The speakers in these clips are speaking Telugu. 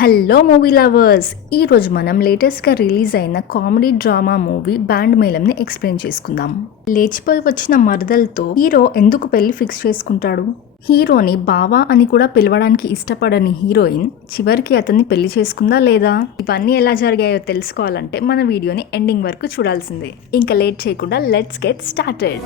హలో మూవీ లవర్స్, ఈరోజు మనం లేటెస్ట్గా రిలీజ్ అయిన కామెడీ డ్రామా మూవీ బ్యాండ్ మేళంని ఎక్స్ప్లెయిన్ చేసుకుందాం. లేచిపోయి వచ్చిన మరదలతో హీరో ఎందుకు పెళ్లి ఫిక్స్ చేసుకుంటాడు? హీరోని బావా అని కూడా పిలవడానికి ఇష్టపడని హీరోయిన్ చివరికి అతన్ని పెళ్లి చేసుకుందా లేదా? ఇవన్నీ ఎలా జరిగాయో తెలుసుకోవాలంటే మన వీడియోని ఎండింగ్ వరకు చూడాల్సిందే. ఇంకా లేట్ చేయకుండా let's get started.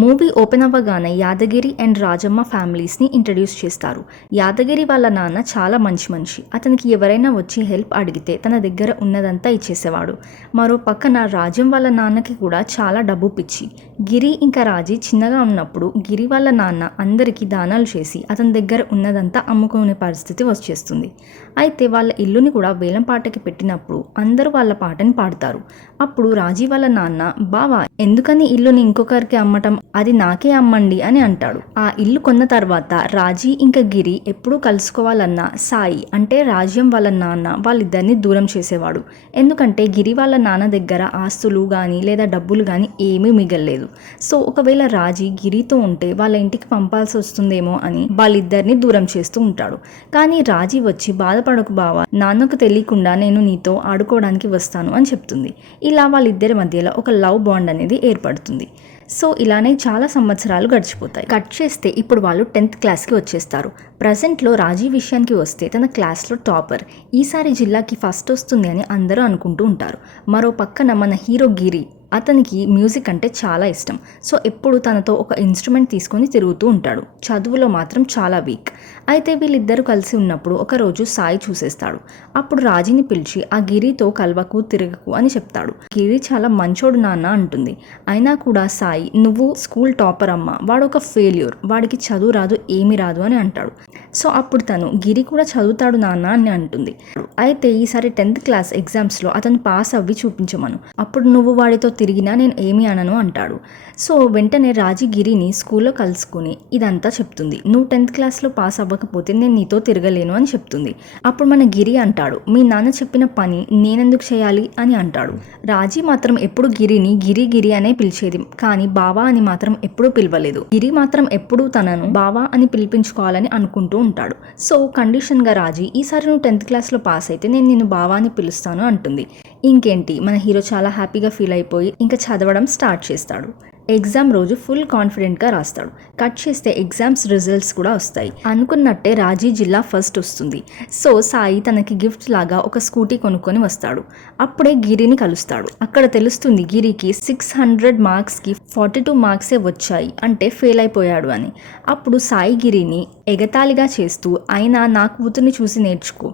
Movie open అవ్వగానే యాదగిరి అండ్ రాజమ్మ ఫ్యామిలీస్ని ఇంట్రడ్యూస్ చేస్తారు. యాదగిరి వాళ్ళ నాన్న చాలా మంచి మనిషి. అతనికి ఎవరైనా వచ్చి హెల్ప్ అడిగితే తన దగ్గర ఉన్నదంతా ఇచ్చేసేవాడు. మరో పక్కన రాజం వాళ్ళ నాన్నకి కూడా చాలా డబ్బు పిచ్చి. గిరి ఇంకా రాజీ చిన్నగా ఉన్నప్పుడు గిరి వాళ్ళ నాన్న అందరికీ దానాలు చేసి అతని దగ్గర ఉన్నదంతా అమ్ముకునే పరిస్థితి వచ్చేస్తుంది. అయితే వాళ్ళ ఇల్లుని కూడా వేలం పాటకి పెట్టినప్పుడు అందరూ వాళ్ళ పాటని పాడతారు. అప్పుడు రాజీ వాళ్ళ నాన్న, బావా ఎందుకని ఇల్లుని ఇంకొకరికి అమ్మటం, అది నాకే అమ్మండి అని అంటాడు. ఆ ఇల్లు కొన్న తర్వాత రాజీ ఇంకా గిరి ఎప్పుడూ కలుసుకోవాలన్నా సాయి అంటే రాజ్యం వాళ్ళ నాన్న వాళ్ళిద్దరిని దూరం చేసేవాడు. ఎందుకంటే గిరి వాళ్ళ నాన్న దగ్గర ఆస్తులు కానీ లేదా డబ్బులు కానీ ఏమీ మిగల్లేదు. సో ఒకవేళ రాజీ గిరితో ఉంటే వాళ్ళ ఇంటికి పంపాల్సి వస్తుందేమో అని వాళ్ళిద్దరిని దూరం చేస్తూ ఉంటాడు. కానీ రాజీ వచ్చి బాధపడకు బావా, నాన్నకు తెలియకుండా నేను నీతో ఆడుకోవడానికి వస్తాను అని చెప్తుంది. ఇలా వాళ్ళిద్దరి మధ్యలో ఒక లవ్ బాండ్ అనేది ఏర్పడుతుంది. సో ఇలానే చాలా సంవత్సరాలు గడిచిపోతాయి. కట్ చేస్తే ఇప్పుడు వాళ్ళు 10th క్లాస్కి వచ్చేస్తారు. ప్రజెంట్లో రాజీ విషయానికి వస్తే తన క్లాస్లో టాపర్. ఈసారి జిల్లాకి ఫస్ట్ వస్తుంది అని అందరూ అనుకుంటూ ఉంటారు. మరో పక్కన మన హీరో గిరి, అతనికి మ్యూజిక్ అంటే చాలా ఇష్టం. సో ఎప్పుడు తనతో ఒక ఇన్స్ట్రుమెంట్ తీసుకొని తిరుగుతూ ఉంటాడు. చదువులో మాత్రం చాలా వీక్. అయితే వీళ్ళిద్దరూ కలిసి ఉన్నప్పుడు ఒకరోజు సాయి చూసేస్తాడు. అప్పుడు రాజీని పిలిచి ఆ గిరితో కలవకు తిరగకు అని చెప్తాడు. గిరి చాలా మంచోడు నాన్న అంటుంది. అయినా కూడా సాయి, నువ్వు స్కూల్ టాపర్ అమ్మ, వాడు ఒక ఫెయిల్యూర్, వాడికి చదువు రాదు ఏమీ రాదు అని అంటాడు. సో అప్పుడు తను, గిరి కూడా చదువుతాడు నాన్న అని అంటుంది. అయితే ఈసారి 10th క్లాస్ ఎగ్జామ్స్లో అతను పాస్ అవ్వి చూపించమను, అప్పుడు నువ్వు వాడితో తిరిగినా నేను ఏమీ అనను అంటాడు. సో వెంటనే రాజీ గిరిని స్కూల్లో కలుసుకుని ఇదంతా చెప్తుంది. నువ్వు 10th క్లాస్లో పాస్ అవ్వకపోతే నేను నీతో తిరగలేను అని చెప్తుంది. అప్పుడు మన గిరి అంటాడు, మీ నాన్న చెప్పిన పని నేనెందుకు చేయాలి అని అంటాడు. రాజీ మాత్రం ఎప్పుడు గిరిని గిరి గిరి అనే పిలిచేది, కానీ బావా అని మాత్రం ఎప్పుడూ పిలవలేదు. గిరి మాత్రం ఎప్పుడూ తనను బావా అని పిలిపించుకోవాలని అనుకుంటూ ఉంటాడు. సో కండిషన్గా రాజీ, ఈసారి నువ్వు 10th క్లాస్లో పాస్ అయితే నేను నిన్ను బావా అని పిలుస్తాను అంటుంది. ఇంకేంటి, మన హీరో చాలా హ్యాపీగా ఫీల్ అయిపోయి ఇంకా చదవడం స్టార్ట్ చేస్తాడు. ఎగ్జామ్ రోజు ఫుల్ కాన్ఫిడెంట్గా రాస్తాడు. కట్ చేస్తే ఎగ్జామ్స్ రిజల్ట్స్ కూడా వస్తాయి. అనుకున్నట్టే రాజీ జిల్లా ఫస్ట్ వస్తుంది. సో సాయి తనకి గిఫ్ట్ లాగా ఒక స్కూటీ కొనుక్కొని వస్తాడు. అప్పుడే గిరిని కలుస్తాడు. అక్కడ తెలుస్తుంది గిరికి 600 మార్క్స్కి 42 మార్క్సే వచ్చాయి, అంటే ఫెయిల్ అయిపోయాడు అని. అప్పుడు సాయి గిరిని ఎగతాళిగా చేస్తూ, అయినా నా కూతుర్ని చూసి నేర్చుకో,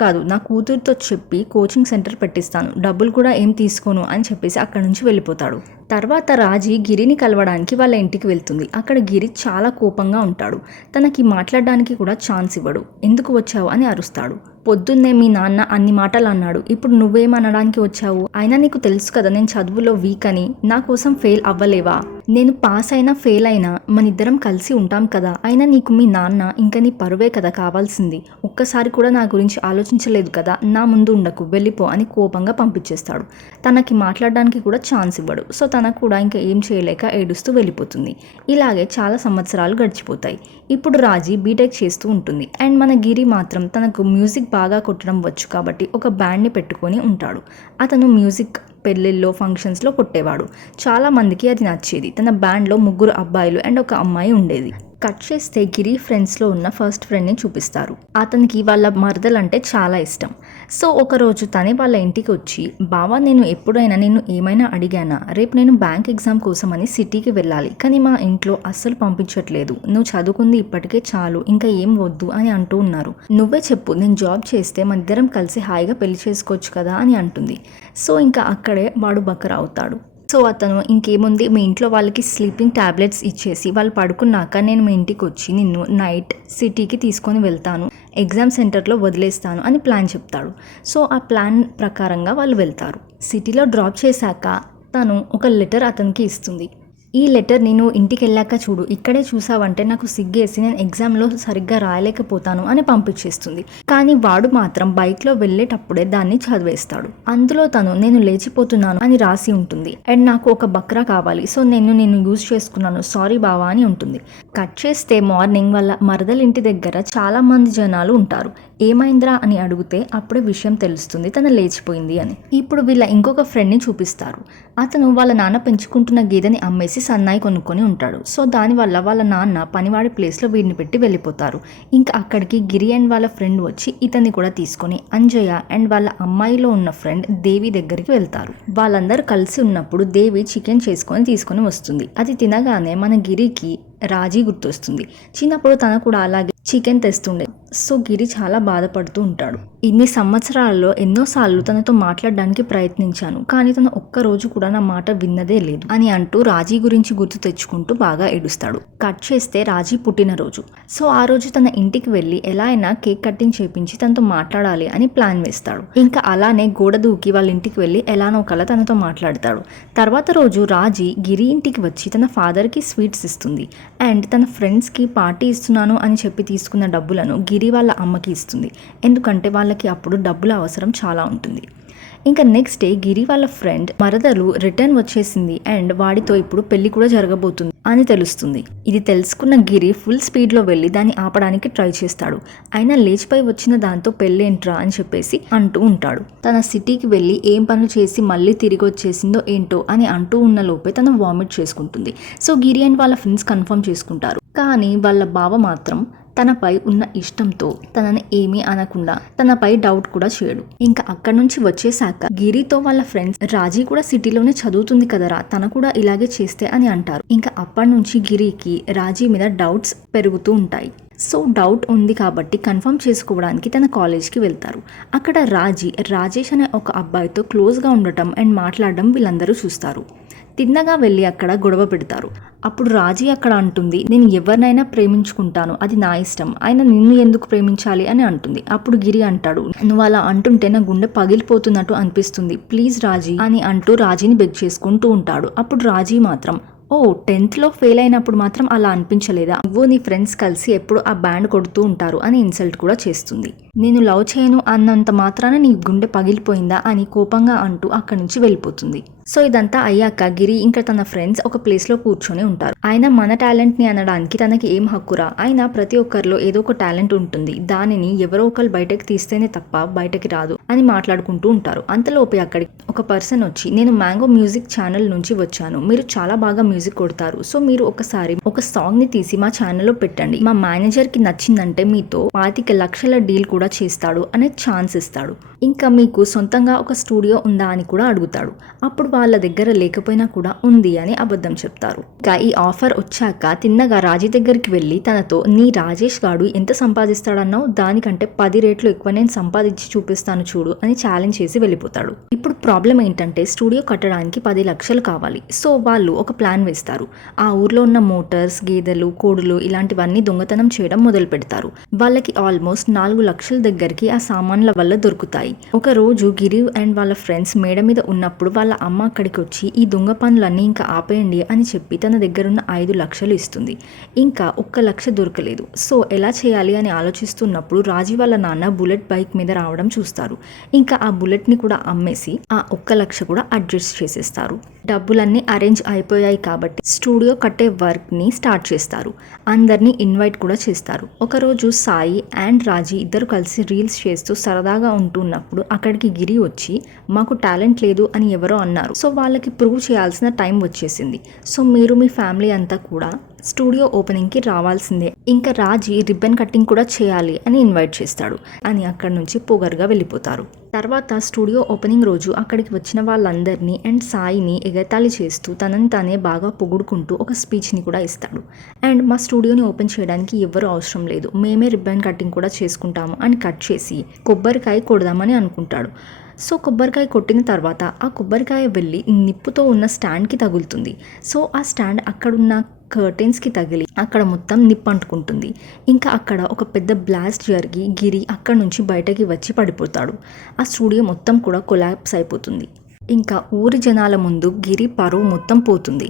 కాదు నా కూతురుతో చెప్పి కోచింగ్ సెంటర్ పెట్టిస్తాను, డబ్బులు కూడా ఏం తీసుకోను అని చెప్పేసి అక్కడి నుంచి వెళ్ళిపోతాడు. తర్వాత రాజీ గిరిని కలవడానికి వాళ్ళ ఇంటికి వెళ్తుంది. అక్కడ గిరి చాలా కోపంగా ఉంటాడు. తనకి మాట్లాడడానికి కూడా ఛాన్స్ ఇవ్వడు. ఎందుకు వచ్చావు అని అరుస్తాడు. పొద్దున్నే మీ నాన్న అన్ని మాటలు అన్నాడు, ఇప్పుడు నువ్వేమనడానికి వచ్చావు? అయినా నీకు తెలుసు కదా నేను చదువులో వీక్ అని, నా కోసం ఫెయిల్ అవ్వలేవా? నేను పాస్ అయినా ఫెయిల్ అయినా మనిద్దరం కలిసి ఉంటాం కదా. అయినా నీకు మీ నాన్న ఇంకా నీ పరువే కదా కావాల్సింది. ఒక్కసారి కూడా నా గురించి ఆలోచించలేదు కదా, నా ముందు ఉండకు, వెళ్ళిపో అని కోపంగా పంపించేస్తాడు. తనకి మాట్లాడడానికి కూడా ఛాన్స్ ఇవ్వడు. సో తనకు కూడా ఇంకా ఏం చేయలేక ఏడుస్తూ వెళ్ళిపోతుంది. ఇలాగే చాలా సంవత్సరాలు గడిచిపోతాయి. ఇప్పుడు రాజీ బీటెక్ చేస్తూ ఉంటుంది. అండ్ మన గిరి మాత్రం తనకు మ్యూజిక్ బాగా కొట్టడం వచ్చు కాబట్టి ఒక బ్యాండ్ని పెట్టుకొని ఉంటాడు. అతను మ్యూజిక్ పెళ్ళిళ్ళలో ఫంక్షన్స్లో కొట్టేవాడు. చాలామందికి అది నచ్చేది. తన బ్యాండ్లో 3 అబ్బాయిలు అండ్ ఒక అమ్మాయి ఉండేది. కట్ చేస్తే గిరి ఫ్రెండ్స్లో ఉన్న ఫస్ట్ ఫ్రెండ్ని చూపిస్తారు. అతనికి వాళ్ళ మరదలంటే చాలా ఇష్టం. సో ఒకరోజు తనే వాళ్ళ ఇంటికి వచ్చి, బావా నేను ఎప్పుడైనా నిన్ను ఏమైనా అడిగానా? రేపు నేను బ్యాంక్ ఎగ్జామ్ కోసం అని సిటీకి వెళ్ళాలి, కానీ మా ఇంట్లో అస్సలు పంపించట్లేదు. నువ్వు చదువుకుంది ఇప్పటికే చాలు, ఇంకా ఏం వద్దు అని అంటూ ఉన్నారు. నువ్వే చెప్పు, నేను జాబ్ చేస్తే మనిద్దరం కలిసి హాయిగా పెళ్లి చేసుకోవచ్చు కదా అని అంటుంది. సో ఇంకా అక్కడే వాడు బకరా అవుతాడు. సో అతను, ఇంకేముంది, మీ ఇంట్లో వాళ్ళకి స్లీపింగ్ ట్యాబ్లెట్స్ ఇచ్చేసి వాళ్ళు పడుకున్నాక నేను మీ ఇంటికి వచ్చి నిన్ను నైట్ సిటీకి తీసుకొని వెళ్తాను, ఎగ్జామ్ సెంటర్లో వదిలేస్తాను అని ప్లాన్ చెప్తాడు. సో ఆ ప్లాన్ ప్రకారంగా వాళ్ళు వెళ్తారు. సిటీలో డ్రాప్ చేశాక తను ఒక లెటర్ అతనికి ఇస్తుంది. ఈ లెటర్ నేను ఇంటికి వెళ్ళాక చూడు, ఇక్కడే చూసావంటే నాకు సిగ్గేసి నేను ఎగ్జామ్లో సరిగ్గా రాయలేకపోతాను అని పంపించేస్తుంది. కానీ వాడు మాత్రం బైక్లో వెళ్ళేటప్పుడే దాన్ని చదివేస్తాడు. అందులో తను నేను లేచిపోతున్నాను అని రాసి ఉంటుంది అండ్ నాకు ఒక బక్రా కావాలి, సో నేను యూజ్ చేసుకున్నాను, సారీ బావా అని ఉంటుంది. కట్ చేస్తే మార్నింగ్ వాళ్ళ మరదలింటి దగ్గర చాలా మంది జనాలు ఉంటారు. ఏమైందిరా అని అడిగితే అప్పుడే విషయం తెలుస్తుంది, తను లేచిపోయింది అని. ఇప్పుడు వీళ్ళ ఇంకొక ఫ్రెండ్ని చూపిస్తారు. అతను వాళ్ళ నాన్న పెంచుకుంటున్న గేదెని అమ్మేసి సన్నాయి కొనుక్కొని ఉంటాడు. సో దానివల్ల వాళ్ళ నాన్న పనివాడి ప్లేస్లో వీడిని పెట్టి వెళ్ళిపోతారు. ఇంకా అక్కడికి గిరి అండ్ వాళ్ళ ఫ్రెండ్ వచ్చి ఇతన్ని కూడా తీసుకొని అంజయ్య అండ్ వాళ్ళ అమ్మాయిలో ఉన్న ఫ్రెండ్ దేవి దగ్గరికి వెళ్తారు. వాళ్ళందరూ కలిసి ఉన్నప్పుడు దేవి చికెన్ తీసుకొని వస్తుంది. అది తినగానే మన గిరికి రాజీ గుర్తొస్తుంది. చిన్నప్పుడు తను కూడా అలాగే చికెన్ తెస్తుండే. సో గిరి చాలా బాధపడుతూ ఉంటాడు. ఇన్ని సంవత్సరాల్లో ఎన్నోసార్లు తనతో మాట్లాడడానికి ప్రయత్నించాను, కానీ తను ఒక్కరోజు కూడా నా మాట విన్నదే లేదు అని అంటూ రాజీ గురించి గుర్తు తెచ్చుకుంటూ బాగా ఏడుస్తాడు. కట్ చేస్తే రాజీ పుట్టినరోజు. సో ఆ రోజు తన ఇంటికి వెళ్ళి ఎలా అయినా కేక్ కటింగ్ చేపించి తనతో మాట్లాడాలి అని ప్లాన్ వేస్తాడు. ఇంకా అలానే గోడ దూకి వాళ్ళ ఇంటికి వెళ్ళి ఎలానో కల తనతో మాట్లాడతాడు. తర్వాత రోజు రాజీ గిరి ఇంటికి వచ్చి తన ఫాదర్కి స్వీట్స్ ఇస్తుంది అండ్ తన ఫ్రెండ్స్కి పార్టీ ఇస్తున్నాను అని చెప్పి తీసుకున్న డబ్బులను గిరి వాళ్ళ అమ్మకి ఇస్తుంది. ఎందుకంటే వాళ్ళకి అప్పుడు డబ్బుల అవసరం చాలా ఉంటుంది. ఇంకా నెక్స్ట్ డే గిరి వాళ్ళ ఫ్రెండ్ మరదలు రిటర్న్ వచ్చేసింది అండ్ వాడితో ఇప్పుడు పెళ్లి కూడా జరగబోతుంది అని తెలుస్తుంది. ఇది తెలుసుకున్న గిరి ఫుల్ స్పీడ్లో వెళ్ళి దాన్ని ఆపడానికి ట్రై చేస్తాడు. అయినా లేచిపోయి వచ్చిన దాంతో పెళ్ళేంట్రా అని చెప్పేసి అంటూ ఉంటాడు. తన సిటీకి వెళ్ళి ఏం పనులు చేసి మళ్ళీ తిరిగి వచ్చేసిందో ఏంటో అని అంటూ ఉన్న లోపే తను వామిట్ చేసుకుంటుంది. సో గిరి అండ్ వాళ్ళ ఫ్రెండ్స్ కన్ఫర్మ్ చేసుకుంటారు. కానీ వాళ్ళ బావ మాత్రం తనపై ఉన్న ఇష్టంతో తనని ఏమీ అనకుండా తనపై డౌట్ కూడా చేయడు. ఇంకా అక్కడి నుంచి వచ్చేసాక గిరితో వాళ్ళ ఫ్రెండ్స్ రాజీ కూడా సిటీలోనే చదువుతుంది కదరా, తన కూడా ఇలాగే చేస్తే అని అంటారు. ఇంకా అప్పటి నుంచి గిరికి రాజీ మీద డౌట్స్ పెరుగుతూ ఉంటాయి. సో డౌట్ ఉంది కాబట్టి కన్ఫర్మ్ చేసుకోవడానికి తన కాలేజ్కి వెళ్తారు. అక్కడ రాజేష్ అనే ఒక అబ్బాయితో క్లోజ్గా ఉండటం అండ్ మాట్లాడడం వీళ్ళందరూ చూస్తారు. తిన్నగా వెళ్ళి అక్కడ గొడవ పెడతారు. అప్పుడు రాజీ అక్కడ అంటుంది, నేను ఎవరినైనా ప్రేమించుకుంటాను, అది నా ఇష్టం, ఆయన నిన్ను ఎందుకు ప్రేమించాలి అని అంటుంది. అప్పుడు గిరి అంటాడు, నువ్వు అలా అంటుంటే నా గుండె పగిలిపోతున్నట్టు అనిపిస్తుంది, ప్లీజ్ రాజీ అని అంటూ రాజీని బెగ్ చేసుకుంటూ ఉంటాడు. అప్పుడు రాజీ మాత్రం, ఓ 10th ఫెయిల్ అయినప్పుడు మాత్రం అలా అనిపించలేదా, నువ్వు నీ ఫ్రెండ్స్ కలిసి ఎప్పుడు ఆ బ్యాండ్ కొడుతూ ఉంటారు అని ఇన్సల్ట్ కూడా చేస్తుంది. నేను లవ్ చేయను అన్నంత మాత్రాన నీ గుండె పగిలిపోయిందా అని కోపంగా అంటూ అక్కడి నుంచి వెళ్ళిపోతుంది. సో ఇదంతా అయ్యాక గిరి ఇంకా తన ఫ్రెండ్స్ ఒక ప్లేస్లో కూర్చొని ఉంటారు. ఆయన మన టాలెంట్ని అనడానికి తనకి ఏం హక్కురా, ఆయన ప్రతి ఒక్కరిలో ఏదో ఒక టాలెంట్ ఉంటుంది, దానిని ఎవరో ఒకరు బయటకు తీస్తేనే తప్ప బయటకి రాదు అని మాట్లాడుకుంటూ ఉంటారు. అంతలోపే అక్కడికి ఒక పర్సన్ వచ్చి, నేను మ్యాంగో మ్యూజిక్ ఛానల్ నుంచి వచ్చాను, మీరు చాలా బాగా మ్యూజిక్ కొడతారు, సో మీరు ఒకసారి ఒక సాంగ్ని తీసి మా ఛానల్లో పెట్టండి, మా మేనేజర్కి నచ్చిందంటే మీతో 25 లక్షల డీల్ కూడా చేస్తాడు అనే ఛాన్స్ ఇస్తాడు. ఇంకా మీకు సొంతంగా ఒక స్టూడియో ఉందా అని కూడా అడుగుతాడు. అప్పుడు వాళ్ళ దగ్గర లేకపోయినా కూడా ఉంది అని అబద్ధం చెప్తారు. ఇంకా ఈ ఆఫర్ వచ్చాక తిన్నగా రాజీ దగ్గరికి వెళ్ళి తనతో, నీ రాజేష్ గాడు ఎంత సంపాదిస్తాడన్నావు, దానికంటే 10 రెట్లు ఎక్కువ నేను సంపాదించి చూపిస్తాను చూడు అని ఛాలెంజ్ చేసి వెళ్ళిపోతాడు. ఇప్పుడు ప్రాబ్లం ఏంటంటే స్టూడియో కట్టడానికి 10 లక్షలు కావాలి. సో వాళ్ళు ఒక ప్లాన్ వేస్తారు. ఆ ఊర్లో ఉన్న మోటార్స్, గేదెలు, కోడులు ఇలాంటివన్నీ దొంగతనం చేయడం మొదలు పెడతారు. వాళ్ళకి ఆల్మోస్ట్ 4 లక్షల దగ్గరికి ఆ సామాన్ల వల్ల దొరుకుతాయి. ఒక రోజు గిరి అండ్ వాళ్ళ ఫ్రెండ్స్ మేడ మీద ఉన్నప్పుడు వాళ్ళ అమ్మ అక్కడికి వచ్చి, ఈ దొంగ పనులన్నీ ఇంకా ఆపేయండి అని చెప్పి తన దగ్గరున్న 5 లక్షలు ఇస్తుంది. ఇంకా 1 లక్ష దొరకలేదు. సో ఎలా చేయాలి అని ఆలోచిస్తున్నప్పుడు రాజీ వాళ్ళ నాన్న బుల్లెట్ బైక్ మీద రావడం చూస్తారు. ఇంకా ఆ బుల్లెట్ని కూడా అమ్మేసి ఆ 1 లక్ష కూడా అడ్జస్ట్ చేసేస్తారు. డబ్బులన్నీ అరేంజ్ అయిపోయాయి కాబట్టి స్టూడియో కట్టే వర్క్ని స్టార్ట్ చేస్తారు. అందరినీ ఇన్వైట్ కూడా చేస్తారు. ఒకరోజు సాయి అండ్ రాజీ ఇద్దరు కలిసి రీల్స్ చేస్తూ సరదాగా ఉంటున్నప్పుడు అక్కడికి గిరి వచ్చి, మాకు టాలెంట్ లేదు అని ఎవరో అన్నారు, సో వాళ్ళకి ప్రూవ్ చేయాల్సిన టైం వచ్చేసింది, సో మీరు మీ ఫ్యామిలీ అంతా కూడా స్టూడియో ఓపెనింగ్కి రావాల్సిందే, ఇంకా రాజీ రిబ్బన్ కటింగ్ కూడా చేయాలి అని ఇన్వైట్ చేస్తాడు అని అక్కడి నుంచి పొగరుగా వెళ్ళిపోతారు. తర్వాత స్టూడియో ఓపెనింగ్ రోజు అక్కడికి వచ్చిన వాళ్ళందరినీ అండ్ సాయిని ఎగతాళి చేస్తూ తనని తానే బాగా పొగుడుకుంటూ ఒక స్పీచ్ని కూడా ఇస్తాడు. అండ్ మా స్టూడియోని ఓపెన్ చేయడానికి ఎవ్వరూ అవసరం లేదు, మేమే రిబ్బన్ కటింగ్ కూడా చేసుకుంటాము అని కట్ చేసి కొబ్బరికాయ కొడదామని అనుకుంటాడు. సో కొబ్బరికాయ కొట్టిన తర్వాత ఆ కొబ్బరికాయ వెళ్ళి నిప్పుతో ఉన్న స్టాండ్కి తగులుతుంది. సో ఆ స్టాండ్ అక్కడున్న కర్టెన్స్కి తగిలి అక్కడ మొత్తం నిప్పు అంటుకుంటుంది. ఇంకా అక్కడ ఒక పెద్ద బ్లాస్ట్ జరిగి గిరి అక్కడ నుంచి బయటకి వచ్చి పడిపోతాడు. ఆ స్టూడియో మొత్తం కూడా కొలాప్స్ అయిపోతుంది. ఇంకా ఊరి జనాల ముందు గిరి పరువు మొత్తం పోతుంది.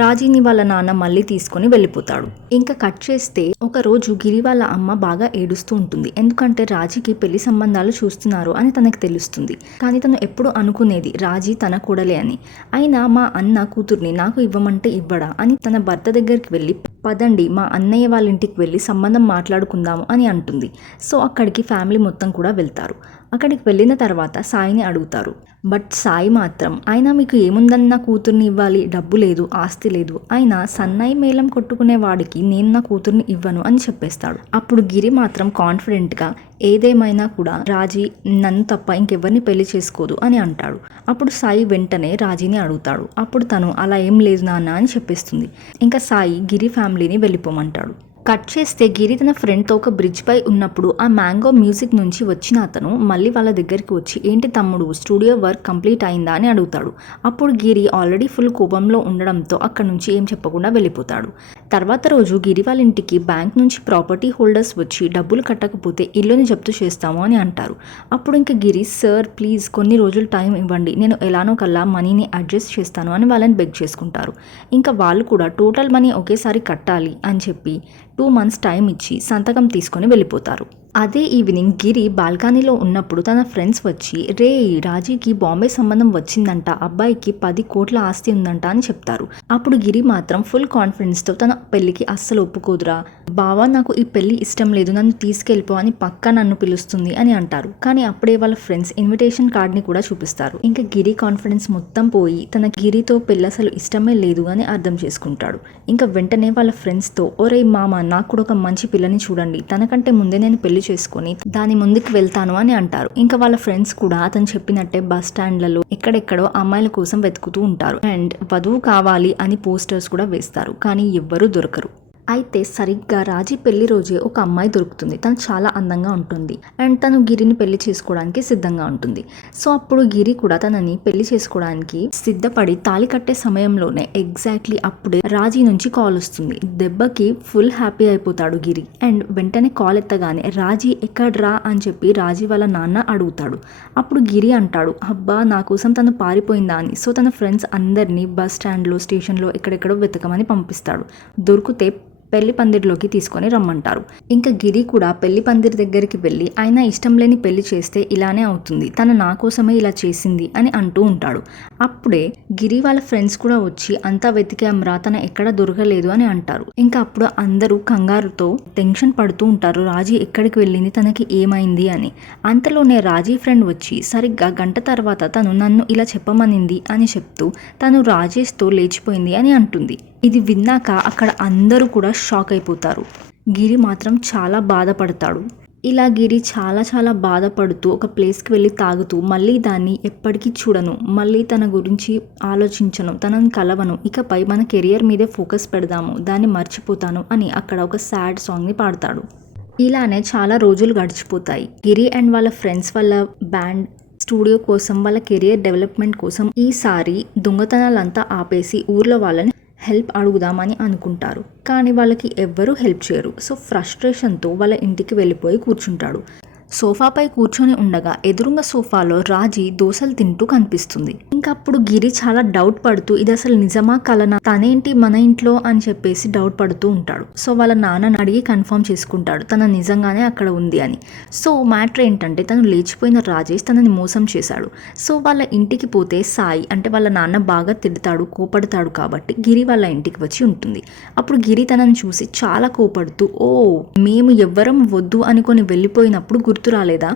రాజీని వాళ్ళ నాన్న మళ్ళీ తీసుకొని వెళ్ళిపోతాడు. ఇంకా కట్ చేస్తే ఒక రోజు గిరి వాళ్ళ అమ్మ బాగా ఏడుస్తూ ఉంటుంది. ఎందుకంటే రాజీకి పెళ్లి సంబంధాలు చూస్తున్నారు అని తనకు తెలుస్తుంది. కానీ తను ఎప్పుడు అనుకునేది రాజీ తన కూడలే అని. అయినా మా అన్న కూతుర్ని నాకు ఇవ్వమంటే ఇవ్వడా అని తన భర్త దగ్గరికి వెళ్ళి, పదండి మా అన్నయ్య వాళ్ళ ఇంటికి వెళ్ళి సంబంధం మాట్లాడుకుందాము అని అంటుంది. సో అక్కడికి ఫ్యామిలీ మొత్తం కూడా వెళ్తారు. అక్కడికి వెళ్ళిన తర్వాత సాయిని అడుగుతారు. బట్ సాయి మాత్రం, అయినా మీకు ఏముందన్న కూతుర్ని ఇవ్వాలి, డబ్బు లేదు, ఆస్తి లేదు, అయినా సన్నాయి మేళం కొట్టుకునే వాడికి నేను నా కూతుర్ని ఇవ్వను అని చెప్పేస్తాడు. అప్పుడు గిరి మాత్రం కాన్ఫిడెంట్గా, ఏదేమైనా కూడా రాజీ నన్ను తప్ప ఇంకెవరిని పెళ్లి చేసుకోదు అని అంటాడు. అప్పుడు సాయి వెంటనే రాజీని అడుగుతాడు. అప్పుడు తను అలా ఏం లేదు నాన్న అని చెప్పేస్తుంది. ఇంకా సాయి గిరి ఫ్యామిలీని వెళ్ళిపోమంటాడు. కట్ చేస్తే గిరి తన ఫ్రెండ్తో ఒక బ్రిడ్జ్ పై ఉన్నప్పుడు ఆ మ్యాంగో మ్యూజిక్ నుంచి వచ్చిన అతను మళ్ళీ వాళ్ళ దగ్గరికి వచ్చి, ఏంటి తమ్ముడు స్టూడియో వర్క్ కంప్లీట్ అయిందా అని అడుగుతాడు. అప్పుడు గిరి ఆల్రెడీ ఫుల్ కోపంలో ఉండడంతో అక్కడ నుంచి ఏం చెప్పకుండా వెళ్ళిపోతాడు. తర్వాత రోజు గిరి వాళ్ళ ఇంటికి బ్యాంక్ నుంచి ప్రాపర్టీ హోల్డర్స్ వచ్చి డబ్బులు కట్టకపోతే ఇల్లుని జప్తు చేస్తాము అని అంటారు. అప్పుడు ఇంకా గిరి, సార్ ప్లీజ్ కొన్ని రోజులు టైం ఇవ్వండి, నేను ఎలానో కల్లా మనీని అడ్జస్ట్ చేస్తాను అని వాళ్ళని బెగ్ చేసుకుంటారు. ఇంకా వాళ్ళు కూడా టోటల్ మనీ ఒకేసారి కట్టాలి అని చెప్పి 2 months టైం ఇచ్చి సంతకం తీసుకొని వెళ్ళిపోతారు. అదే ఈవినింగ్ గిరి బాల్కనీలో ఉన్నప్పుడు తన ఫ్రెండ్స్ వచ్చి, రే రాజీకి బాంబే సంబంధం వచ్చిందంట, అబ్బాయికి 10 కోట్ల ఆస్తి ఉందంట అని చెప్తారు. అప్పుడు గిరి మాత్రం ఫుల్ కాన్ఫిడెన్స్తో తన పెళ్లికి అస్సలు ఒప్పుకోదురా బావా, నాకు ఈ పెళ్లి ఇష్టం లేదు, నన్ను తీసుకెళ్ళిపో అని పక్కా నన్ను పిలుస్తుంది అని అంటారు. కానీ అప్పుడే వాళ్ళ ఫ్రెండ్స్ ఇన్విటేషన్ కార్డ్ని కూడా చూపిస్తారు. ఇంకా గిరి కాన్ఫిడెన్స్ మొత్తం పోయి తన గిరితో పెళ్లి అసలు ఇష్టమే లేదు అని అర్థం చేసుకుంటాడు. ఇంకా వెంటనే వాళ్ళ ఫ్రెండ్స్తో, ఒరే మామ నాకు కూడా ఒక మంచి పిల్లని చూడండి, తనకంటే ముందే నేను పెళ్లి చేసుకొని దాని ముందుకు వెళ్తాను అని అంటారు. ఇంకా వాళ్ళ ఫ్రెండ్స్ కూడా అతను చెప్పినట్టే బస్ స్టాండ్లలో ఎక్కడెక్కడో అమ్మాయిల కోసం వెతుకుతూ ఉంటారు. అండ్ వధువు కావాలి అని పోస్టర్స్ కూడా వేస్తారు. కానీ ఎవ్వరూ దొరకరు. అయితే సరిగ్గా రాజీ పెళ్లి రోజే ఒక అమ్మాయి దొరుకుతుంది. తను చాలా అందంగా ఉంటుంది అండ్ తను గిరిని పెళ్లి చేసుకోవడానికి సిద్ధంగా ఉంటుంది. సో అప్పుడు గిరి కూడా తనని పెళ్లి చేసుకోవడానికి సిద్ధపడి తాళి కట్టే సమయంలోనే ఎగ్జాక్ట్లీ అప్పుడే రాజీ నుంచి కాల్ వస్తుంది. దెబ్బకి ఫుల్ హ్యాపీ అయిపోతాడు గిరి. అండ్ వెంటనే కాల్ ఎత్తగానే రాజీ ఎక్కడ్రా అని చెప్పి రాజీ వాళ్ళ నాన్న అడుగుతాడు. అప్పుడు గిరి అంటాడు, అబ్బా నా కోసం తను పారిపోయిందా అని. సో తన ఫ్రెండ్స్ అందరినీ బస్ స్టాండ్లో, స్టేషన్లో ఎక్కడెక్కడో వెతకమని పంపిస్తాడు. దొరికితే పెళ్లి పందిరిలోకి తీసుకొని రమ్మంటారు. ఇంకా గిరి కూడా పెళ్లి పందిరి దగ్గరికి వెళ్ళి, ఆయన ఇష్టం లేని పెళ్లి చేస్తే ఇలానే అవుతుంది, తను నా కోసమే ఇలా చేసింది అని అంటూ ఉంటాడు. అప్పుడే గిరి వాళ్ళ ఫ్రెండ్స్ కూడా వచ్చి, అంతా వెతికాంరా తన ఎక్కడ దొరకలేదు అని అంటారు. ఇంకా అప్పుడు అందరూ కంగారుతో టెన్షన్ పడుతూ ఉంటారు, రాజీ ఎక్కడికి వెళ్ళింది, తనకి ఏమైంది అని. అంతలోనే రాజీ ఫ్రెండ్ వచ్చి, సరిగ్గా గంట తర్వాత తను నన్ను ఇలా చెప్పమనింది అని చెప్తూ తను రాజేష్తో లేచిపోయింది అని అంటుంది. ఇది విన్నాక అక్కడ అందరూ కూడా షాక్ అయిపోతారు. గిరి మాత్రం చాలా బాధపడతాడు. ఇలా గిరి చాలా బాధపడుతూ ఒక ప్లేస్కి వెళ్ళి తాగుతూ, మళ్ళీ దాన్ని ఎప్పటికీ చూడను, మళ్ళీ తన గురించి ఆలోచించను, తనని కలవను, ఇకపై మన కెరియర్ మీదే ఫోకస్ పెడదాము, దాన్ని మర్చిపోతాను అని అక్కడ ఒక సాడ్ సాంగ్ని పాడతాడు. ఇలానే చాలా రోజులు గడిచిపోతాయి. గిరి అండ్ వాళ్ళ ఫ్రెండ్స్ వాళ్ళ బ్యాండ్ స్టూడియో కోసం, వాళ్ళ కెరియర్ డెవలప్మెంట్ కోసం ఈసారి దొంగతనాలంతా ఆపేసి ఊర్లో వాళ్ళని హెల్ప్ అడుగుదామని అనుకుంటారు. కానీ వాళ్ళకి ఎవ్వరూ హెల్ప్ చేయరు. సో ఫ్రస్ట్రేషన్తో వాళ్ళ ఇంటికి వెళ్ళిపోయి కూర్చుంటాడు. సోఫాపై కూర్చొని ఉండగా ఎదురుంగ సోఫాలో రాజీ దోశలు తింటూ కనిపిస్తుంది. ఇంకప్పుడు గిరి చాలా డౌట్ పడుతూ, ఇది అసలు నిజమా కలనా, తనేంటి మన ఇంట్లో అని చెప్పేసి డౌట్ పడుతూ ఉంటాడు. సో వాళ్ళ నాన్నని అడిగి కన్ఫర్మ్ చేసుకుంటాడు తన నిజంగానే అక్కడ ఉంది అని. సో మ్యాటర్ ఏంటంటే తను లేచిపోయిన రాజేష్ తనని మోసం చేశాడు. సో వాళ్ళ ఇంటికి పోతే సాయి అంటే వాళ్ళ నాన్న బాగా తిడతాడు, కోపడతాడు కాబట్టి గిరి వాళ్ళ ఇంటికి వచ్చి ఉంటుంది. అప్పుడు గిరి తనని చూసి చాలా కోపడుతూ, ఓ మేము ఎవ్వరం వద్దు అనుకొని వెళ్ళిపోయినప్పుడు గుర్తు రాలేదా,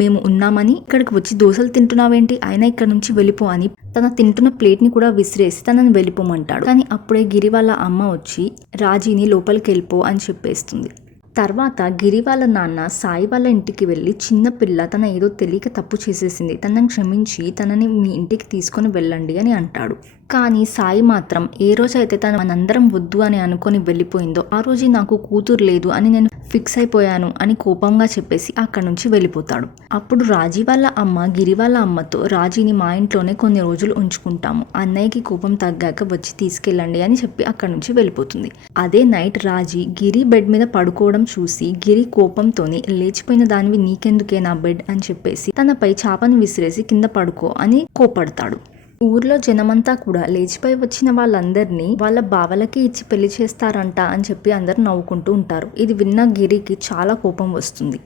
మేము ఉన్నామని, ఇక్కడికి వచ్చి దోశలు తింటున్నావేంటి, అయినా ఇక్కడ నుంచి వెళ్ళిపో అని తన తింటున్న ప్లేట్ని కూడా విసిరేసి తనని వెళ్ళిపోమంటాడు. కానీ అప్పుడే గిరి వాళ్ళ అమ్మ వచ్చి రాజీని లోపలికి వెళ్ళిపో అని చెప్పేస్తుంది. తర్వాత గిరి వాళ్ళ నాన్న సాయి వాళ్ళ ఇంటికి వెళ్ళి, చిన్న పిల్ల తన ఏదో తెలియక తప్పు చేసేసింది, తనని క్షమించి తనని మీ ఇంటికి తీసుకొని వెళ్ళండి అని అంటాడు. కానీ సాయి మాత్రం ఏ రోజైతే తను మనందరం వద్దు అని అనుకొని వెళ్ళిపోయిందో ఆ రోజు నాకు కూతురు లేదు అని నేను ఫిక్స్ అయిపోయాను అని కోపంగా చెప్పేసి అక్కడి నుంచి వెళ్ళిపోతాడు. అప్పుడు రాజీ వాళ్ళ అమ్మ గిరి వాళ్ళ అమ్మతో, రాజీని మా ఇంట్లోనే కొన్ని రోజులు ఉంచుకుంటాము, అన్నయ్యకి కోపం తగ్గాక వచ్చి తీసుకెళ్ళండి అని చెప్పి అక్కడి నుంచి వెళ్ళిపోతుంది. అదే నైట్ రాజీ గిరి బెడ్ మీద పడుకోవడం చూసి గిరి కోపంతోని, లేచిపోయిన దానివి నీకెందుకే నా బెడ్ అని చెప్పేసి తనపై చాపను విసిరేసి కింద పడుకో అని కోపడతాడు. ఊర్లో జనమంతా కూడా లేచిపోయి వచ్చిన వాళ్ళందరినీ వాళ్ళ బావలకి ఇచ్చి పెళ్లి చేస్తారంట అని చెప్పి అందరు నవ్వుకుంటూ ఉంటారు. ఇది విన్న గిరికి చాలా కోపం వస్తుంది.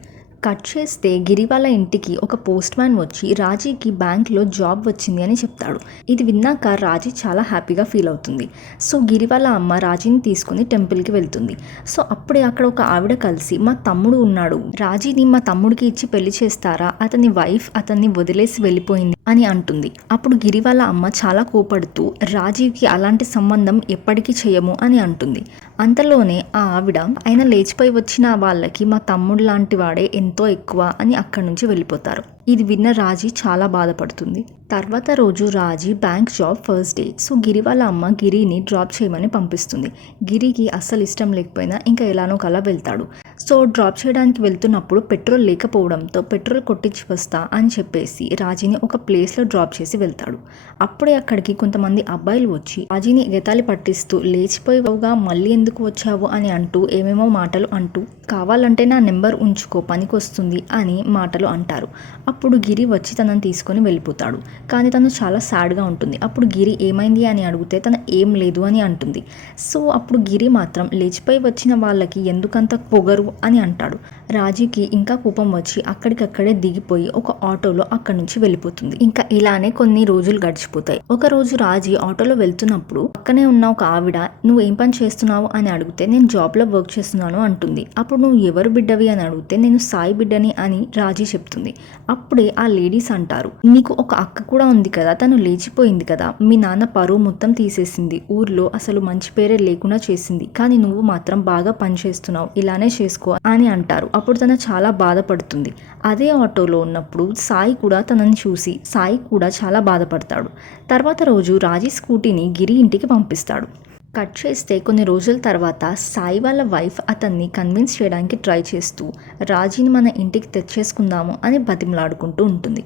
కట్ చేస్తే గిరి వాళ్ళ ఇంటికి ఒక పోస్ట్ మ్యాన్ వచ్చి రాజీకి బ్యాంక్లో జాబ్ వచ్చింది అని చెప్తాడు. ఇది విన్నాక రాజీ చాలా హ్యాపీగా ఫీల్ అవుతుంది. సో గిరి వాళ్ళ అమ్మ రాజీని తీసుకుని టెంపుల్కి వెళ్తుంది. సో అప్పుడే అక్కడ ఒక ఆవిడ కలిసి మా తమ్ముడు ఉన్నాడు, రాజీని మా తమ్ముడికి ఇచ్చి పెళ్లి చేస్తారా, అతని వైఫ్ అతన్ని వదిలేసి వెళ్ళిపోయింది అని అంటుంది. అప్పుడు గిరి వాళ్ళ అమ్మ చాలా కోపడుతూ రాజీవ్కి అలాంటి సంబంధం ఎప్పటికీ చేయము అని అంటుంది. అంతలోనే ఆ ఆవిడ ఆయన లేచిపోయి వచ్చిన వాళ్ళకి మా తమ్ముడు లాంటి వాడే ఎంతో ఎక్కువ అని అక్కడి నుంచి వెళ్ళిపోతారు. ఇది విన్న రాజీ చాలా బాధపడుతుంది. తర్వాత రోజు Raji bank job first day. So Giri వాళ్ళ అమ్మ గిరిని డ్రాప్ చేయమని పంపిస్తుంది. గిరికి అస్సలు ఇష్టం లేకపోయినా ఇంకా ఎలానో కలా వెళ్తాడు. సో డ్రాప్ చేయడానికి వెళ్తున్నప్పుడు పెట్రోల్ లేకపోవడంతో పెట్రోల్ కొట్టించి వస్తా అని చెప్పేసి రాజీని ఒక ప్లేస్లో డ్రాప్ చేసి వెళ్తాడు. అప్పుడే అక్కడికి కొంతమంది అబ్బాయిలు వచ్చి రాజీని ఎగతాళి పట్టిస్తూ లేచిపోయిగా మళ్ళీ ఎందుకు వచ్చావు అని అంటూ ఏమేమో మాటలు అంటూ కావాలంటే నా నెంబర్ ఉంచుకో పనికొస్తుంది అని మాటలు అంటారు. అప్పుడు గిరి వచ్చి తనని తీసుకొని వెళ్ళిపోతాడు. కానీ తను చాలా సాడ్గా ఉంటుంది. అప్పుడు గిరి ఏమైంది అని అడిగితే తను ఏం లేదు అని అంటుంది. సో అప్పుడు గిరి మాత్రం లేచిపోయి వచ్చిన వాళ్ళకి ఎందుకంత పొగరు అని అంటాడు. రాజీకి ఇంకా కోపం వచ్చి అక్కడికక్కడే దిగిపోయి ఒక ఆటోలో అక్కడి నుంచి వెళ్ళిపోతుంది. ఇంకా ఇలానే కొన్ని రోజులు గడిచిపోతాయి. ఒక రోజు రాజీ ఆటోలో వెళ్తున్నప్పుడు పక్కనే ఉన్న ఒక ఆవిడ నువ్వు ఏం పని చేస్తున్నావు అని అడిగితే నేను జాబ్లో వర్క్ చేస్తున్నాను అంటుంది. అప్పుడు నువ్వు ఎవరు బిడ్డవి అని అడిగితే నేను సాయి బిడ్డని అని రాజీ చెప్తుంది. అప్పుడే ఆ లేడీస్ అంటారు, నీకు ఒక అక్క కూడా ఉంది కదా, తను లేచిపోయింది కదా, మీ నాన్న పరువు మొత్తం తీసేసింది, ఊర్లో అసలు మంచి పేరే లేకుండా చేసింది, కానీ నువ్వు మాత్రం బాగా పని చేస్తున్నావు, ఇలానే చేసుకో అని అంటారు. అప్పుడు తను చాలా బాధపడుతుంది. అదే ఆటోలో ఉన్నప్పుడు సాయి కూడా తనని చూసి సాయి కూడా చాలా బాధపడతాడు. తర్వాత రోజు రాజీ స్కూటీని గిరి ఇంటికి పంపిస్తాడు. కట్ చేస్తే కొన్ని రోజుల తర్వాత సాయి వాళ్ళ వైఫ్ అతన్ని కన్విన్స్ చేయడానికి ట్రై చేస్తూ రాజీని మన ఇంటికి తెచ్చేసుకుందాము అని బతిమలాడుకుంటూ ఉంటుంది.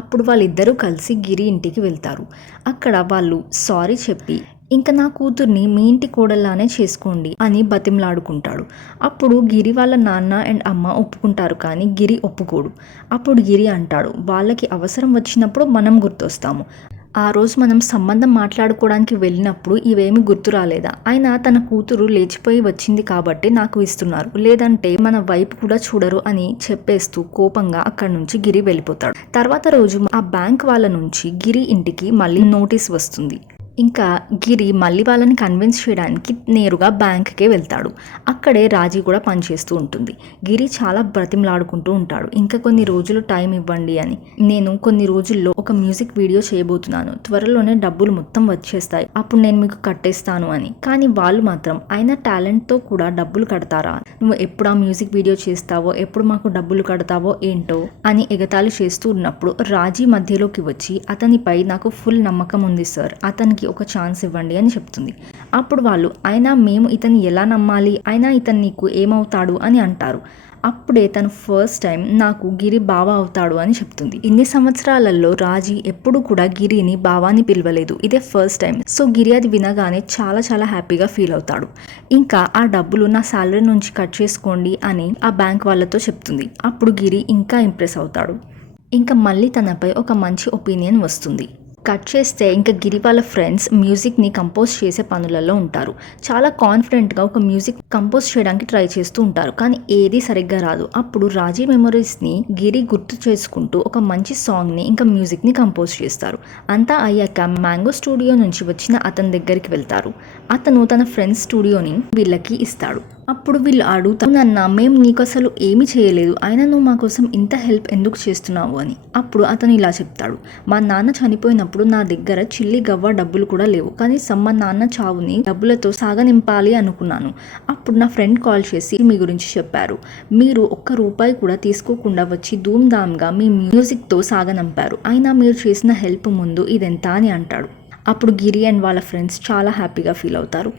అప్పుడు వాళ్ళిద్దరూ కలిసి గిరి ఇంటికి వెళ్తారు. అక్కడ వాళ్ళు సారీ చెప్పి ఇంకా నా కూతుర్ని మీ ఇంటి కోడల్లానే చేసుకోండి అని బతిమలాడుకుంటాడు. అప్పుడు గిరి వాళ్ళ నాన్న అండ్ అమ్మ ఒప్పుకుంటారు, కానీ గిరి ఒప్పుకోడు. అప్పుడు గిరి అంటాడు, వాళ్ళకి అవసరం వచ్చినప్పుడు మనం గుర్తొస్తాము, ఆ రోజు మనం సంబంధం మాట్లాడుకోవడానికి వెళ్ళినప్పుడు ఇవేమి గుర్తు రాలేదా, అయినా తన కూతురు లేచిపోయి వచ్చింది కాబట్టి నాకు ఇస్తున్నారు, లేదంటే మన వైపు కూడా చూడరు అని చెప్పేస్తూ కోపంగా అక్కడి నుంచి గిరి వెళ్ళిపోతాడు. తర్వాత రోజు ఆ బ్యాంక్ వాళ్ళ నుంచి గిరి ఇంటికి మళ్ళీ నోటీస్ వస్తుంది. ఇంకా గిరి మళ్ళీ వాళ్ళని కన్విన్స్ చేయడానికి నేరుగా బ్యాంక్కే వెళ్తాడు. అక్కడే రాజీ కూడా పనిచేస్తూ ఉంటుంది. గిరి చాలా బ్రతిమలాడుకుంటూ ఉంటాడు, ఇంకా కొన్ని రోజులు టైం ఇవ్వండి అని, నేను కొన్ని రోజుల్లో ఒక మ్యూజిక్ వీడియో చేయబోతున్నాను, త్వరలోనే డబ్బులు మొత్తం వచ్చేస్తాయి, అప్పుడు నేను మీకు కట్టేస్తాను అని. కానీ వాళ్ళు మాత్రం ఆయన టాలెంట్తో కూడా డబ్బులు కడతారా, నువ్వు ఎప్పుడు ఆ మ్యూజిక్ వీడియో చేస్తావో, ఎప్పుడు మాకు డబ్బులు కడతావో ఏంటో అని ఎగతాళి చేస్తూ ఉన్నప్పుడు రాజీ మధ్యలోకి వచ్చి అతనిపై నాకు ఫుల్ నమ్మకం ఉంది సార్, అతనికి ఒక ఛాన్స్ ఇవ్వండి అని చెప్తుంది. అప్పుడు వాళ్ళు అయినా మేము ఇతన్ని ఎలా నమ్మాలి, అయినా ఇతను నీకు ఏమవుతాడు అని అంటారు. అప్పుడే తను ఫస్ట్ టైం నాకు గిరి బావ అవుతాడు అని చెప్తుంది. ఇన్ని సంవత్సరాలలో రాజీ ఎప్పుడు కూడా గిరిని బావాని పిలవలేదు, ఇదే ఫస్ట్ టైం. సో గిరి అది వినగానే చాలా చాలా హ్యాపీగా ఫీల్ అవుతాడు. ఇంకా ఆ డబ్బులు నా శాలరీ నుంచి కట్ చేసుకోండి అని ఆ బ్యాంక్ వాళ్ళతో చెప్తుంది. అప్పుడు గిరి ఇంకా ఇంప్రెస్ అవుతాడు. ఇంకా మళ్ళీ తనపై ఒక మంచి ఒపీనియన్ వస్తుంది. కట్ చేస్తే ఇంకా గిరి వాళ్ళ ఫ్రెండ్స్ మ్యూజిక్ని కంపోజ్ చేసే పనులలో ఉంటారు. చాలా కాన్ఫిడెంట్గా ఒక మ్యూజిక్ కంపోజ్ చేయడానికి ట్రై చేస్తూ ఉంటారు, కానీ ఏది సరిగ్గా రాదు. అప్పుడు రాజీ మెమరీస్ని గిరి గుర్తు చేసుకుంటూ ఒక మంచి సాంగ్ని ఇంకా మ్యూజిక్ని కంపోజ్ చేస్తారు. అంతా అయ్యాక మ్యాంగో స్టూడియో నుంచి వచ్చిన అతని దగ్గరికి వెళ్తారు. అతను తన ఫ్రెండ్స్ స్టూడియోని వీళ్ళకి ఇస్తాడు. అప్పుడు వీళ్ళు అడుగుతారు, నాన్న మేము నీకు అసలు ఏమి చేయలేదు, అయినా నువ్వు మా కోసం ఇంత హెల్ప్ ఎందుకు చేస్తున్నావు అని. అప్పుడు అతను ఇలా చెప్తాడు, మా నాన్న చనిపోయినప్పుడు నా దగ్గర చిల్లి గవ్వ డబ్బులు కూడా లేవు, కానీ మా నాన్న చావుని డబ్బులతో సాగనింపాలి అనుకున్నాను. అప్పుడు నా ఫ్రెండ్ కాల్ చేసి మీ గురించి చెప్పారు, మీరు ఒక్క రూపాయి కూడా తీసుకోకుండా వచ్చి ధూమ్ధామ్గా మీ మ్యూజిక్తో సాగనంపారు, అయినా మీరు చేసిన హెల్ప్ ముందు ఇదెంత అని అంటాడు. అప్పుడు గిరి అండ్ వాళ్ళ ఫ్రెండ్స్ చాలా హ్యాపీగా ఫీల్ అవుతారు.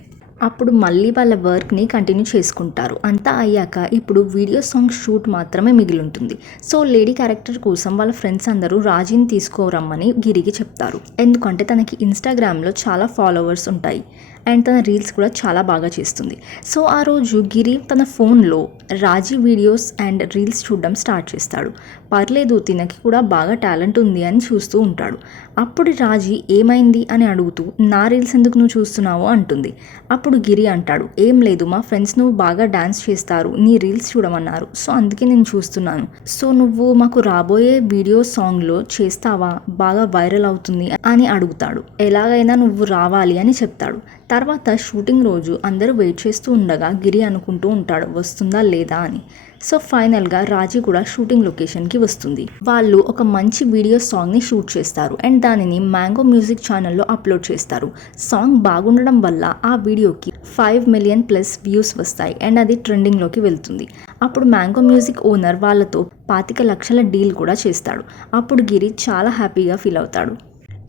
అప్పుడు మళ్ళీ వాళ్ళ వర్క్ని కంటిన్యూ చేసుకుంటారు. అంతా అయ్యాక ఇప్పుడు వీడియో సాంగ్ షూట్ మాత్రమే మిగిలి ఉంటుంది. సో లేడీ క్యారెక్టర్ కోసం వాళ్ళ ఫ్రెండ్స్ అందరూ రాజీని తీసుకోరమ్మని గిరికి చెప్తారు, ఎందుకంటే తనకి ఇన్స్టాగ్రామ్లో చాలా ఫాలోవర్స్ ఉంటాయి. అండ్ తన రీల్స్ కూడా చాలా బాగా చేస్తుంది. సో ఆ రోజు గిరి తన ఫోన్లో రాజీ వీడియోస్ అండ్ రీల్స్ చూడడం స్టార్ట్ చేస్తాడు. పర్లేదు తినకి కూడా బాగా టాలెంట్ ఉంది అని చూస్తూ ఉంటాడు. అప్పుడు రాజీ ఏమైంది అని అడుగుతూ నా రీల్స్ ఎందుకు నువ్వు చూస్తున్నావు అంటుంది. అప్పుడు గిరి అంటాడు, ఏం లేదు మా ఫ్రెండ్స్ నువ్వు బాగా డాన్స్ చేస్తారు, నీ రీల్స్ చూడమన్నారు, సో అందుకే నేను చూస్తున్నాను. సో నువ్వు మాకు రాబోయే వీడియో సాంగ్లో చేస్తావా, బాగా వైరల్ అవుతుంది అని అడుగుతాడు. ఎలాగైనా నువ్వు రావాలి అని చెప్తాడు. తర్వాత షూటింగ్ రోజు అందరూ వెయిట్ చేస్తూ ఉండగా గిరి అనుకుంటూ ఉంటాడు వస్తుందా లేదా అని. సో ఫైనల్గా రాజీ కూడా షూటింగ్ లొకేషన్కి వస్తుంది. వాళ్ళు ఒక మంచి వీడియో సాంగ్ని షూట్ చేస్తారు అండ్ దానిని మ్యాంగో మ్యూజిక్ ఛానల్లో అప్లోడ్ చేస్తారు. సాంగ్ బాగుండడం వల్ల ఆ వీడియోకి 5 మిలియన్ ప్లస్ వ్యూస్ వస్తాయి అండ్ అది ట్రెండింగ్లోకి వెళ్తుంది. అప్పుడు మ్యాంగో మ్యూజిక్ ఓనర్ వాళ్ళతో 25 లక్షల డీల్ కూడా చేస్తాడు. అప్పుడు గిరి చాలా హ్యాపీగా ఫీల్ అవుతాడు.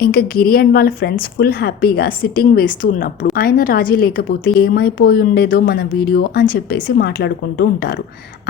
ఇంకా గిరి అండ్ వాళ్ళ ఫ్రెండ్స్ ఫుల్ హ్యాపీగా సిట్టింగ్ వేస్తూ ఉన్నప్పుడు ఆయన రాజీ లేకపోతే ఏమైపోయి ఉండేదో మన వీడియో అని చెప్పేసి మాట్లాడుకుంటూ ఉంటారు.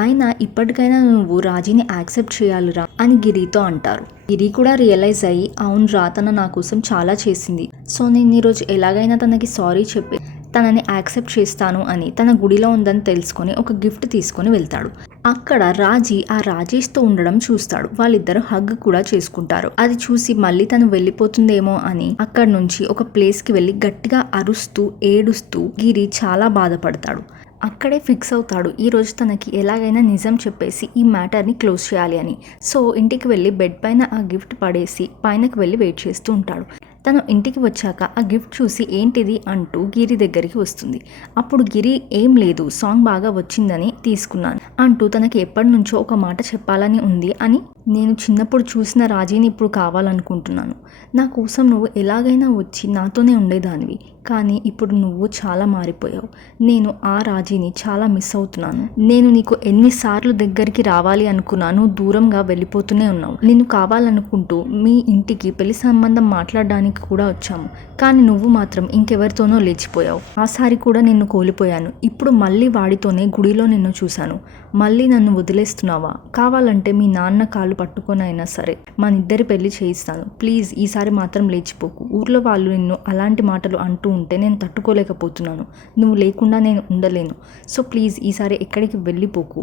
ఆయన ఇప్పటికైనా నువ్వు రాజీని యాక్సెప్ట్ చేయాలిరా అని గిరితో అంటారు. గిరి కూడా రియలైజ్ అయ్యి అవునురా తన నా కోసం చాలా చేసింది, సో నేను ఈరోజు ఎలాగైనా తనకి సారీ చెప్పి తనని యాక్సెప్ట్ చేస్తాను అని తన గుడిలో ఉందని తెలుసుకొని ఒక గిఫ్ట్ తీసుకొని వెళ్తాడు. అక్కడ రాజీ ఆ రాజేష్తో ఉండడం చూస్తాడు. వాళ్ళిద్దరు హగ్ కూడా చేసుకుంటారు. అది చూసి మళ్ళీ తను వెళ్ళిపోతుందేమో అని అక్కడ నుంచి ఒక ప్లేస్కి వెళ్ళి గట్టిగా అరుస్తూ ఏడుస్తూ గిరి చాలా బాధపడతాడు. అక్కడే ఫిక్స్ అవుతాడు ఈరోజు తనకి ఎలాగైనా నిజం చెప్పేసి ఈ మ్యాటర్ని క్లోజ్ చేయాలి అని. సో ఇంటికి వెళ్ళి బెడ్ పైన ఆ గిఫ్ట్ పడేసి పైనకి వెళ్ళి వెయిట్ చేస్తూ ఉంటాడు. తను ఇంటికి వచ్చాక ఆ గిఫ్ట్ చూసి ఏంటిది అంటూ గిరి దగ్గరికి వస్తుంది. అప్పుడు గిరి ఏం లేదు సాంగ్ బాగా వచ్చిందని తీసుకున్నాను అంటూ తనకి ఎప్పటి నుంచో ఒక మాట చెప్పాలని ఉంది అని, నేను చిన్నప్పుడు చూసిన రాజీని ఇప్పుడు కావాలనుకుంటున్నాను. నా కోసం నువ్వు ఎలాగైనా వచ్చి నాతోనే ఉండేదానివి, కానీ ఇప్పుడు నువ్వు చాలా మారిపోయావు. నేను ఆ రాజీని చాలా మిస్ అవుతున్నాను. నేను నీకు ఎన్నిసార్లు దగ్గరికి రావాలి అనుకున్నాను, దూరంగా వెళ్ళిపోతూనే ఉన్నావు. నేను కావాలనుకుంటూ మీ ఇంటికి పెళ్లి సంబంధం మాట్లాడడానికి కూడా వచ్చాము, కానీ నువ్వు మాత్రం ఇంకెవరితోనో లేచిపోయావు. ఆసారి కూడా నిన్ను కోల్పోయాను. ఇప్పుడు మళ్ళీ వాడితోనే గుడిలో నిన్ను చూశాను. మళ్ళీ నన్ను వదిలేస్తున్నావా? కావాలంటే మీ నాన్న కాళ్ళు పట్టుకొనైనా సరే మన ఇద్దరి పెళ్లి చేయిస్తాను. ప్లీజ్ ఈసారి మాత్రం లేచిపోకు. ఊర్లో వాళ్ళు నిన్ను అలాంటి మాటలు అంటూ ఉంటే నేను తట్టుకోలేకపోతున్నాను. నువ్వు లేకుండా నేను ఉండలేను. సో ప్లీజ్ ఈసారి ఎక్కడికి వెళ్ళిపోకు.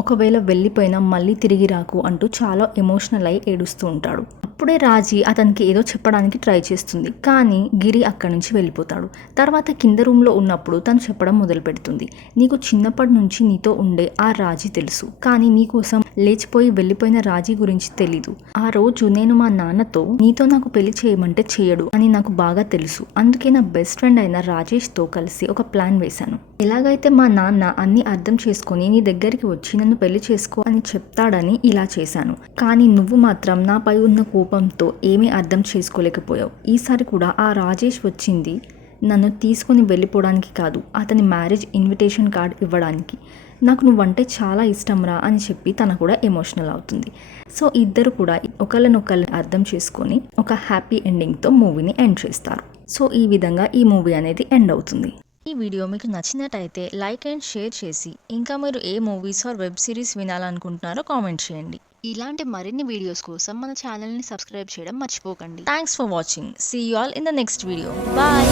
ఒకవేళ వెళ్ళిపోయినా మళ్ళీ తిరిగి రాకు అంటూ చాలా ఎమోషనల్ అయి ఏడుస్తూ ఉంటాడు. అప్పుడే రాజీ అతనికి ఏదో చెప్పడానికి ట్రై చేస్తుంది, కానీ గిరి అక్కడి నుంచి వెళ్ళిపోతాడు. తర్వాత కింద రూమ్లో ఉన్నప్పుడు తను చెప్పడం మొదలు పెడుతుంది. నీకు చిన్నప్పటి నుంచి నీతో ఉండే ఆ రాజీ తెలుసు, కానీ నీకోసం లేచిపోయి వెళ్ళిపోయిన రాజీ గురించి తెలీదు. ఆ రోజు నేను మా నాన్నతో నీతో నాకు పెళ్లి చేయమంటే చేయడు అని నాకు బాగా తెలుసు. అందుకే నా బెస్ట్ ఫ్రెండ్ అయిన రాజేష్తో కలిసి ఒక ప్లాన్ వేశాను. ఎలాగైతే మా నాన్న అన్ని అర్థం చేసుకొని నీ దగ్గరికి వచ్చి నన్ను పెళ్లి చేసుకో అని చెప్తాడని ఇలా చేశాను. కానీ నువ్వు మాత్రం నాపై ఉన్న కోపంతో ఏమీ అర్థం చేసుకోలేకపోయావు. ఈసారి కూడా ఆ రాజేష్ వచ్చింది నన్ను తీసుకొని వెళ్ళిపోవడానికి కాదు, అతని మ్యారేజ్ ఇన్విటేషన్ కార్డ్ ఇవ్వడానికి. నాకు నువ్వంటే చాలా ఇష్టంరా అని చెప్పి తన కూడా ఎమోషనల్ అవుతుంది. సో ఇద్దరు కూడా ఒకళ్ళనొకళ్ళని అర్థం చేసుకొని ఒక హ్యాపీ ఎండింగ్తో మూవీని ఎండ్ చేస్తారు. సో ఈ విధంగా ఈ మూవీ అనేది ఎండ్ అవుతుంది. ఈ వీడియో మీకు నచ్చినట్టయితే లైక్ అండ్ షేర్ చేసి, ఇంకా మీరు ఏ మూవీస్ ఆర్ వెబ్ సిరీస్ వినాలనుకుంటున్నారో కామెంట్ చేయండి. ఇలాంటి మరిన్ని వీడియోస్ కోసం మన ఛానల్ని సబ్స్క్రైబ్ చేయడం మర్చిపోకండి. Thanks for watching. See you all in the next video. Bye.